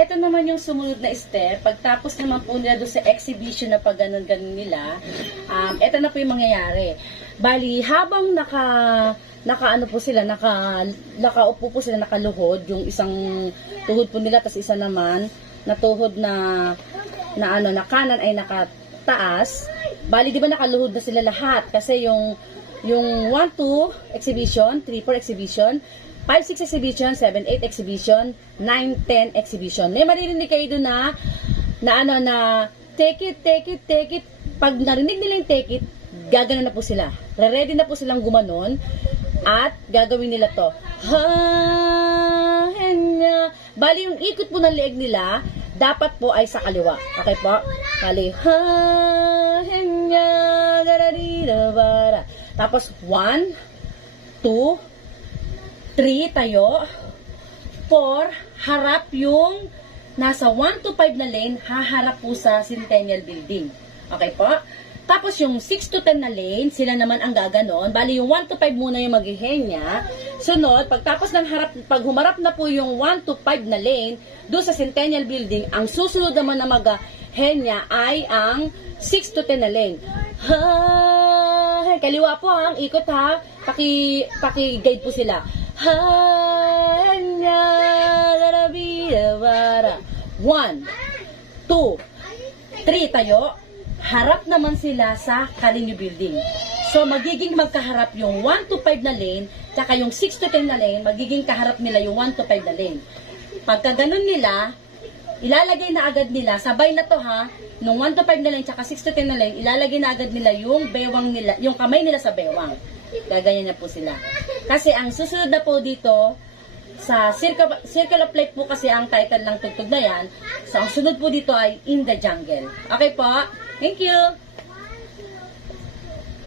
Ito naman yung sumunod na step. Pagtapos naman po nila doon sa exhibition na pag ganun-ganun nila, ito na po yung mangyayari. Bali, habang nakaano po sila, nakaupo po sila, nakaluhod, yung isang tuhod po nila, tapos isa naman na tuhod na kanan ay nakataas. Bali, di ba nakaluhod na sila lahat? Kasi yung 1-2 exhibition, 3-4 exhibition, 5-6 exhibition, 7-8 exhibition, 9-10 exhibition. May maririnig kayo doon na take it. Pag narinig nila yung take it, gagano na po sila. Ready na po silang gumanon at gagawin nila to. Bali, yung ikot po ng leeg nila, dapat po ay sa kaliwa. Okay po? Bali, tapos 1, 2, 3, tayo. 4, harap yung nasa 1 to 5 na lane, haharap po sa Centennial Building. Okay po? Tapos yung 6 to 10 na lane, sila naman ang gaganon. Bali yung 1 to 5 muna yung maghihenya. Sunod, pagtapos ng pag humarap na po yung 1 to 5 na lane, doon sa Centennial Building, ang susunod naman na maghihenya ay ang 6 to 10 na lane. Kaliwa po ha, ang ikot ha. Paki-guide po sila. 1, 2, 3, tayo. Harap naman sila sa Kalinyo Building. So, magiging magkaharap yung 1 to 5 na lane, tsaka yung 6 to 10 na lane, magiging kaharap nila yung 1 to 5 na lane. Pagka ganun nila, ilalagay na agad nila, sabay na to ha, nung 1 to 5 na lane, tsaka 6 to 10 na lane, ilalagay na agad nila yung bewang nila, yung kamay nila sa bewang. Gaganyan na po sila. Kasi ang susunod na po dito, sa Circle of Life po kasi ang title ng tugtog na yan. So, ang sunod po dito ay In the Jungle. Okay po? Thank you!